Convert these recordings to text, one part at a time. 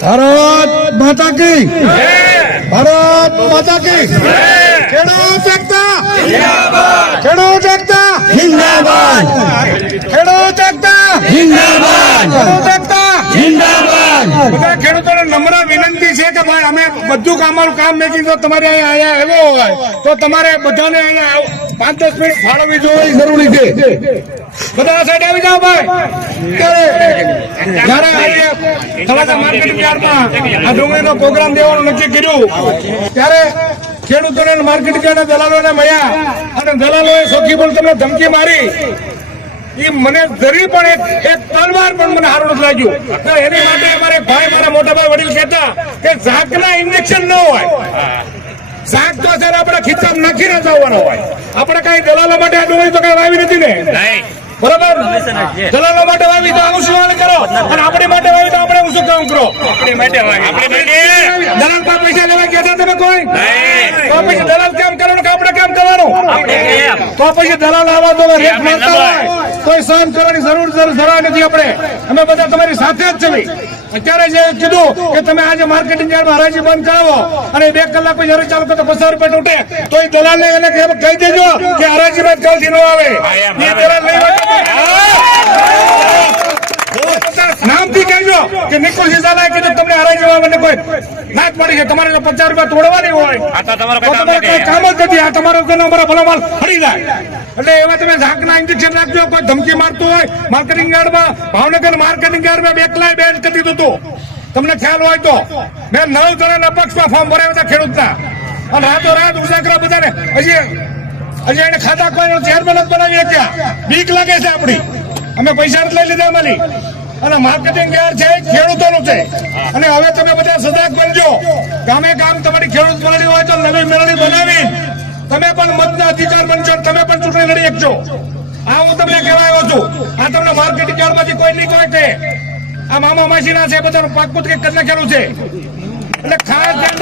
ભારત માતા કી ભારત માતા કી ખેડૂત એકતા ખેડૂત એકતા જિંદાબાદ. ખેડૂત એકતા જિંદાબાદ. ખેડૂત એકતા જિંદાબાદ. બધા ખેડૂતોને નમ્ર વિનંતી છે કે ભાઈ અમે બધું કામ અમારું કામ મેકિંગ તો તમારે અહીંયા અહીંયા આવ્યો હોય તો તમારે બધાને અહીંયા પાંચ દસ મિનિટ ફાળવવી જોઈએ જરૂરી છે બધા સાઈડ આવી જાઓ ભાઈ. જયારે આજે તળાજા માર્કેટિંગ યાર્ડમાં આ ડુંગળીનો પ્રોગ્રામ દેવાનું નક્કી કર્યું, ત્યારે ખેડૂતોને માર્કેટિંગ યાર્ડના દલાલોને મળ્યા અને દલાલોએ સોખી બોલ તમને ધમકી મારી. એ મને જરી પણ એક તલવાર પણ મને સારું નથી લાગ્યું. એની માટે અમારે ભાઈ, મારા મોટા ભાઈ વડીલ કહેતા કે ઝાકના ઇન્જેક્શન તો સર આપણે ખીચામ નાખીને જવાનો હોય. આપણે કઈ દલાલો માટે આ ડુંગળી તો કઈ વાવી નથી ને? બરોબર? દલાલો માટે વાવી તો આવું શું કરો? અને આપણી માટે વાવી તો આપણે હું શું કામ કરો? આપણે દલાલ પાસે પૈસા લેવા ગયા હતા તમે કોઈ? પૈસા દલાલ કેમ કરવાનું કે આપણે કેમ કરવાનું તો પછી દલાલ આવા તો રેટ મળતા હોય તો સહન કરવાની જરૂર જરૂર નથી આપણે. અમે બધા તમારી સાથે જ છે અત્યારે જે કીધું કે તમે આજે માર્કેટિંગ યાર્ડમાં હરાજી બંધ કરાવો અને બે કલાક પછી હરાજી ચાલુ કરો તો પચાસ રૂપિયા તૂટે. તો એ દલાલને એને કહી દેજો કે હરાજી બંધ કાલથી ન આવે. એ દલાલ નામથી કહેજો કે નિકુલ સિસાલાએ કીધું તમને હરાજીમાં મને કોઈ ના પડી છે. તમારે પચાસ રૂપિયા તોડવાની હોય. તો તમારે કોઈ કામ જ આ તમારો કે અમારો ભલો માલ હરી જાય. એટલે એવા તમે ઝાંકના ઇન્જેક્શન રાખજો, કોઈ ધમકી મારતું હોય માર્કેટિંગ યાર્ડમાં, ભાવનગર માર્કેટિંગ યાર્ડમાં બેકલાય બેન કરી દીધું હતું તમને ખ્યાલ હોય તો. મેં નવ જણાના પક્ષમાં ફોર્મ ભરાવ્યા હતા ખેડૂતના. અને રાતો રાત ઉજાગરા બધાને. હજી હજી એને ખાતા કોઈ ચેરમેન જ બનાવી શક્યા બીક લાગે છે આપણી. અમે પૈસા નથી લઈ લીધા અમારી અને માર્કેટિંગ યાર છે, ખેડૂતોનું છે. અને હવે તમે બધા સજાગ બનજો. ગામે ગામ તમારી ખેડૂત મેળવી હોય તો નવી મેળવી બનાવી. તમે પણ મતના અધિકાર બનશો તમે પણ ચૂંટણી લડી શકશો. આ હું તમને કહેવા છું. આ તમને માર્કેટિંગ યાર્ડમાંથી કોઈ નહીં કોઈ છે આ મામા માસીના છે, બધાનું પાકપુત કે કરી નાખેલું છે. એટલે ખાસ ધ્યાન.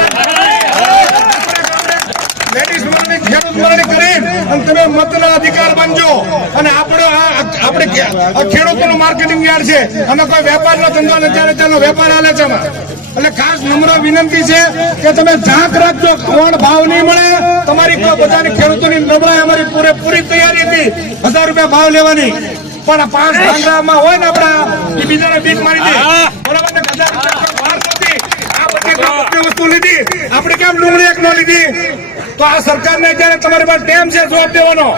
લેડીઝ મરણી ખેડૂત મરણી કરી અને તમે મતના અધિકાર બનજો. અને આપણો આપણે ખેડૂતોનું માર્કેટિંગ યાર્ડ છે. અમે કોઈ વેપારનો ધંધો નથી ત્યારે તેનો વેપાર હાલે છે એટલે ખાસ નમ્ર વિનંતી છે કે તમે ઝાંક રાખજો કોણ ભાવ નહીં મળે. તમારી બધાની ખેડૂતોની નબળાઈ અમારી પૂરેપૂરી તૈયારી હતી. હજાર રૂપિયા ભાવ લેવાની. પણ પાંચ ધંધામાં હોય ને આપણા, એ બીજાને બીક મારી દે. બરાબર ને હજાર વસ્તુ લીધી. આપણે કેમ ડુંગળી એક ન લીધી? તો આ સરકારને અત્યારે તમારી પાસે ટેમ છે, જવાબ દેવાનો.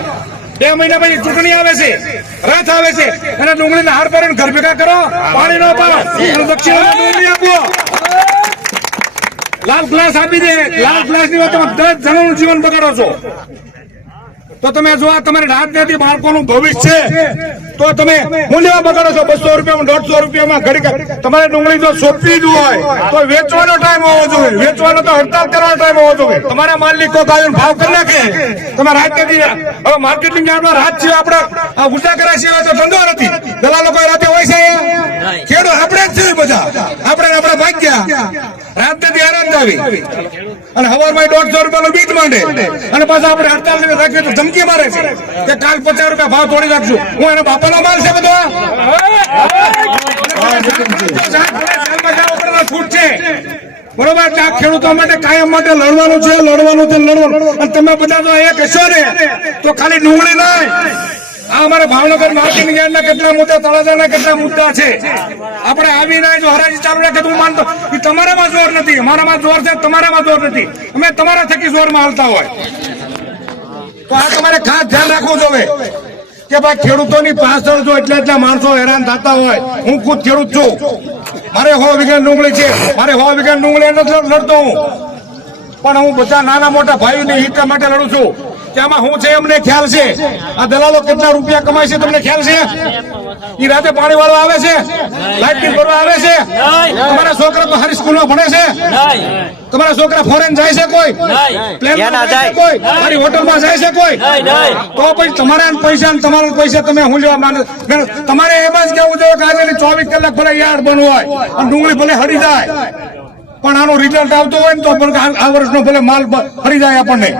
બે મહિના પછી ચૂંટણી આવે છે રથ આવે છે, અને ડુંગળીના હાર પહેરીને ઘર ભેગા કરો પાણી નો પાડો આપો. લાલ ગ્લાસ આપી દે. લાલ ગ્લાસની વાત તમે દસ જણાનું જીવન બગાડો છો. તો તમે જો આ તમારી રાજનીતિ બાળકોનું ભવિષ્ય છે તો તમે મૂલ્ય બગાડો છો. બસો રૂપિયામાં દોઢસો રૂપિયામાં ઘડી તમારે ડુંગળી જો સોંપવી જ હોય તો વેચવાનો ટાઈમ હોવો જોઈએ. વેચવાનો તો હડતાલ કરવાનો ટાઈમ હોવો જોઈએ. તમારા માલની કોઈ આવીને ભાવ કરી નાખે. તમે રાજનીતિ હવે માર્કેટિંગ યાર્ડમાં રાત છે આપણે. આ ઉજાગરા સિવાય તો ધંધો નથી. દલાલો કોઈ રાતે હોય છે? ખેડૂત આપણે જ છે બધા. આપણે આપણે ભાગ્યા. રાજનીતિ જ આવી. અને હવારમાં દોઢસો રૂપિયાનો બીજ માંડે. અને પાછા આપણે હડતાલ રાખીએ તો ધમકી મારે છે. કે કાલ પચાસ રૂપિયા ભાવ તોડી નાખશું. હું એને બાપાનો માલ છે બધો. છૂટ છે. બરોબર? આ ખેડૂતો માટે કાયમ માટે લડવાનું છે લડવાનું છે લડવાનું. અને તમે બધા જો એક હશો ને તો ખાલી ડુંગળી નહીં આ અમારા ભાવનગર માર્કેટિંગ યાર્ડના કેટલા મુદ્દા તળાજાના કેટલા મુદ્દા છે? આપણે આવીને જો હરાજી ચાલુ રાખે હું માનતો એ તમારામાં જોર નથી, અમારામાં જોર છે, તમારામાં જોર નથી. અમે તમારા થકી જોરમાં હાલતા હોય. તો આ તમારે ખાસ ધ્યાન રાખવું જોવે કે ભાઈ ખેડૂતોની પાછળ જો એટલા એટલા માણસો હેરાન થતા હોય, હું ખુદ ખેડૂત છું. મારે હો વિજ્ઞાન ડુંગળી છે, મારે હો વિજ્ઞાન ડુંગળી નથી લડતો હું. પણ હું બધા નાના મોટા ભાઈઓની હિત માટે લડું છું. કે આમાં હું છે એમને ખ્યાલ છે? આ દલાલો કેટલા રૂપિયા કમાય છે, તમને ખ્યાલ છે? ઈ રાતે પાણી વાળો આવે છે? લાઈટ બિલ ભરવા આવે છે? તમારા છોકરા બહાર હારી સ્કૂલમાં ભણે છે? તમારા છોકરા ફોરેન જાય છે કોઈ? પ્લેન કોઈ? મારી હોટલમાં જાય છે કોઈ? તો પછી તમારા પૈસા ને તમારા પૈસા તમે હું લેવા માંગે? તમારે એમ જ કેવું જોઈએ કે આજે ચોવીસ કલાક ભલે યાર્ડ બનવું હોય અને ડુંગળી ભલે હડી જાય. પણ આનો રિઝલ્ટ આવતો હોય ને તો પણ આ આ વર્ષનો ભલે માલ ફરી જાય આપણને.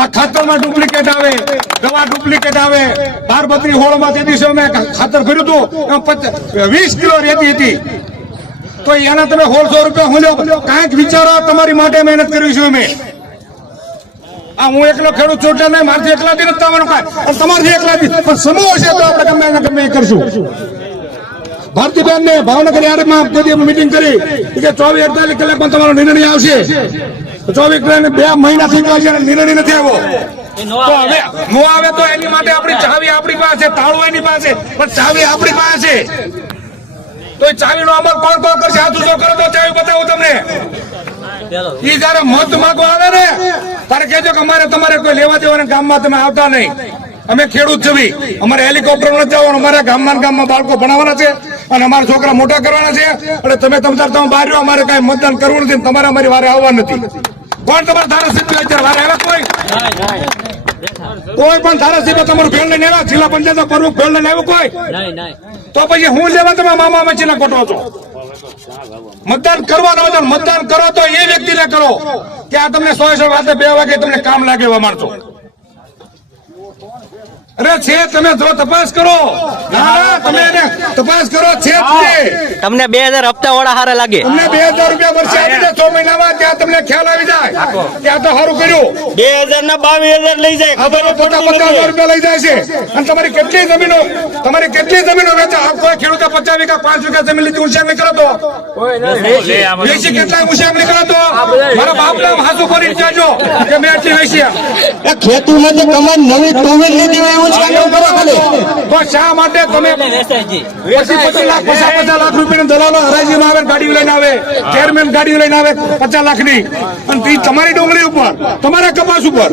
આ ખાતરમાં ડુપ્લિકેટ આવે, દવા ડુપ્લિકેટ આવે. બાર બત્રી હોળમાં તે દિવસે અમે ખાતર કર્યું હતું વીસ કિલો રેતી હતી. તો એના તમે સોળસો રૂપિયા હું લો કાંઈક વિચારો, તમારી માટે મહેનત કરી છું અમે. આ હું એકલો ખેડૂત છું એટલે નહીં, મારથી એકલાથી નથી થવાનું કાંઈ. તમારથી એકલાથી પણ સમૂહ હશે તો આપણે ગમે ગમે કરશું. ભારતીબેન ને ભાવનગર યાર્ડમાં બધી મીટિંગ કરી. કે ચોવીસ અડતાલીસ કલાકમાં તમારો નિર્ણય આવશે. ચોવીસ કલાક બે મહિના થઈ ગયા છે નિર્ણય નથી આવ્યો. તો હવે નો આવે તો એની માટે આપણી ચાવી આપણી પાસે તાળું એની પાસે. પણ ચાવી આપણી પાસે. તો એ ચાવીનો અમલ કોણ કોણ કરશે? હાથ ઊંચો કરો તો ચાવી બતાવું તમને. ઈ જયારે મત માંગવા આવે ને ત્યારે કેજો કે અમારે તમારે કોઈ લેવા દેવાના ગામમાં તમે આવતા નહીં. અમે ખેડૂત છવી અમારે હેલિકોપ્ટર નથી જવાનું. અમારા ગામમાં ગામમાં બાળકો ભણાવવાના છે. અને અમારા છોકરા મોટા કરવાના છે. અને તમે તમતાર તમે બહાર અમારે કઈ મતદાન કરવું નથી તમારે અમારી વારે આવવા નથી. કોણ તમારા ધારાસભ્ય અત્યારે વારે આવ્યા? કોઈ? કોઈ પણ ધારાસભ્ય તમારું ફેલ લઈને આવ્યા? જિલ્લા પંચાયત પ્રમુખ ફેલ લઈને આવ્યું કોઈ? તો પછી હું લેવા તમે મામા મચીને કોટો છો? મતદાન કરવાનો મતદાન કરો તો એ વ્યક્તિને કરો કે આ તમને સો સો વાતે બે વાગે તમને કામ લાગે એવા માણસો. અરે છે તમે જો તપાસ કરો. તમે એને તપાસ કરો છે તમને બે હજાર હપ્તા વાળા હારા લાગે. તમને બે હજાર રૂપિયા વર્ષે આપી દે છ મહિનામાં ત્યાં તમને ખ્યાલ આવી જાય. ત્યાં તો સારું કર્યું. બે હજાર ના બાવીસ હજાર લઈ જાય. ખબર પચાસ પચાસ હજાર રૂપિયા લઈ જાય છે. અને તમારી કેટલી જમીનો તમારી કેટલી જમીનો વેચા? કોઈ ખેડૂતે પચાસ વીઘા પાંચ વીઘા જમીન લીધી ઉછેરણી કરો તો વેચી કેટલા ઉછેરણી કરો તો મારા બાપ નામ હાથું કરી જાજો કે મેં આટલી વેચી. ખેતી માટે તમારે નવી ટુવીલ લીધી તો શા માટે તમે પછી પચીસ લાખ પચાસ પચાસ લાખ રૂપિયાની દલાલો હરાજીમાં આવે ગાડીઓ લઈને આવે ચેરમેન ગાડીઓ લઈને આવે પચાસ લાખની. અને તમારી ડુંગળી ઉપર તમારા કપાસ ઉપર.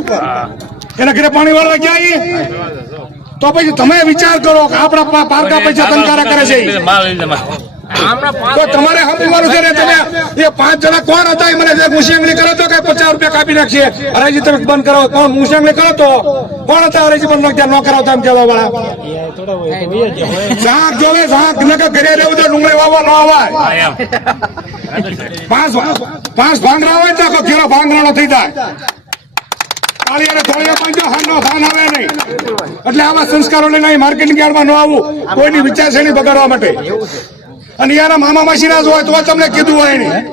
એના ઘરે પાણી વાળવા ક્યાં તો પછી તમે વિચાર કરો કે આપણા પારકા પૈસા તંકારા કરે છે. તમારે સમજવાનું છે ને તમે? એ પાંચ જણા કોણ હતા? એ મને જે કરો તો કે પચાસ રૂપિયા કાપી નાખીએ હરાજી તમે બંધ કરો. કોણ મુશિયાંગલી કરો તો? કોણ હતા હરાજી બંધ નાખ્યા ન કરાવતા એમ કહેવા વાળા ઝાંક જોવે, ઝાંક. નકર ઘરે રહેવું તો ડુંગળી વાવવા ન અવાય પાંચ પાંચ ભાંગરા હોય ને તો આખો ઘેરો ભાંગરાનો થઈ જાય. એટલે આવા સંસ્કારો લઈને માર્કેટિંગ યાર્ડમાં ન આવવું કોઈની વિચારસરણી બગાડવા માટે. અને યાર મામા માસીના જ હોય તો તમને કીધું હોય નહીં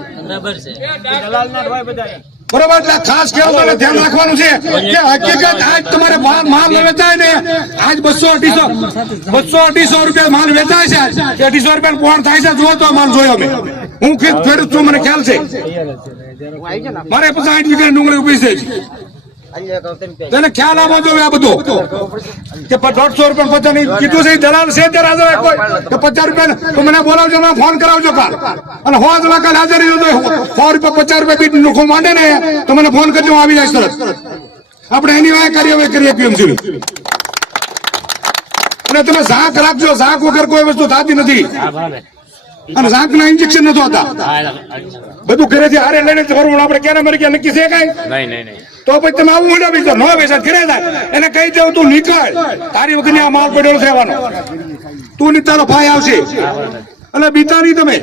બરોબર એટલે ખાસ ખેડૂતોને ધ્યાન રાખવાનું છે કે હકીકત આજ તમારે માલ માલ વેચાય ને આજ બસો અઢીસો બસો અઢીસો રૂપિયા માલ વેચાય છે કે અઢીસો રૂપિયા કોણ થાય છે જોવો તો માલ જોયો મેં. હું ખેડૂત છું મને ખ્યાલ છે. મારે પછી સાઠ વીઘા ડુંગળી ઊભી છે. તેને ખ્યાલ આવવો જોઈએ આ બધું. કે દોઢસો રૂપિયા પચાસ કીધું છે દલાલ છે ત્યારે હાજર કોઈ. કે પચાસ રૂપિયા તો મને બોલાવજો મને ફોન કરાવજો કાલ. અને હો જણા કાલ હાજર રહ્યો સો રૂપિયા પચાસ રૂપિયા બીટ લોકો માંડે ને તો મને ફોન કરજો આવી જાય સરસ આપણે એની વાય કરીએ હવે કરીએ પીએમસી અને તમે ઝાંક રાખજો ઝાંક વગર કોઈ વસ્તુ થતી નથી. અને ઝાંક ના ઇન્જેક્શન નથી હોતા બધું ઘરેથી હારે લઈને ફરવું આપણે ક્યારે મરી ગયા? નક્કી છે કઈ? તો પછી તમે આવું મોટા બેસો નો બેસા ઘરે જાય એને કહી દેવું તું નીકળ. તારી વખત આ માલ પડેલો થવાનો તું તારો ભાઈ આવશે. અને બીતા તમે.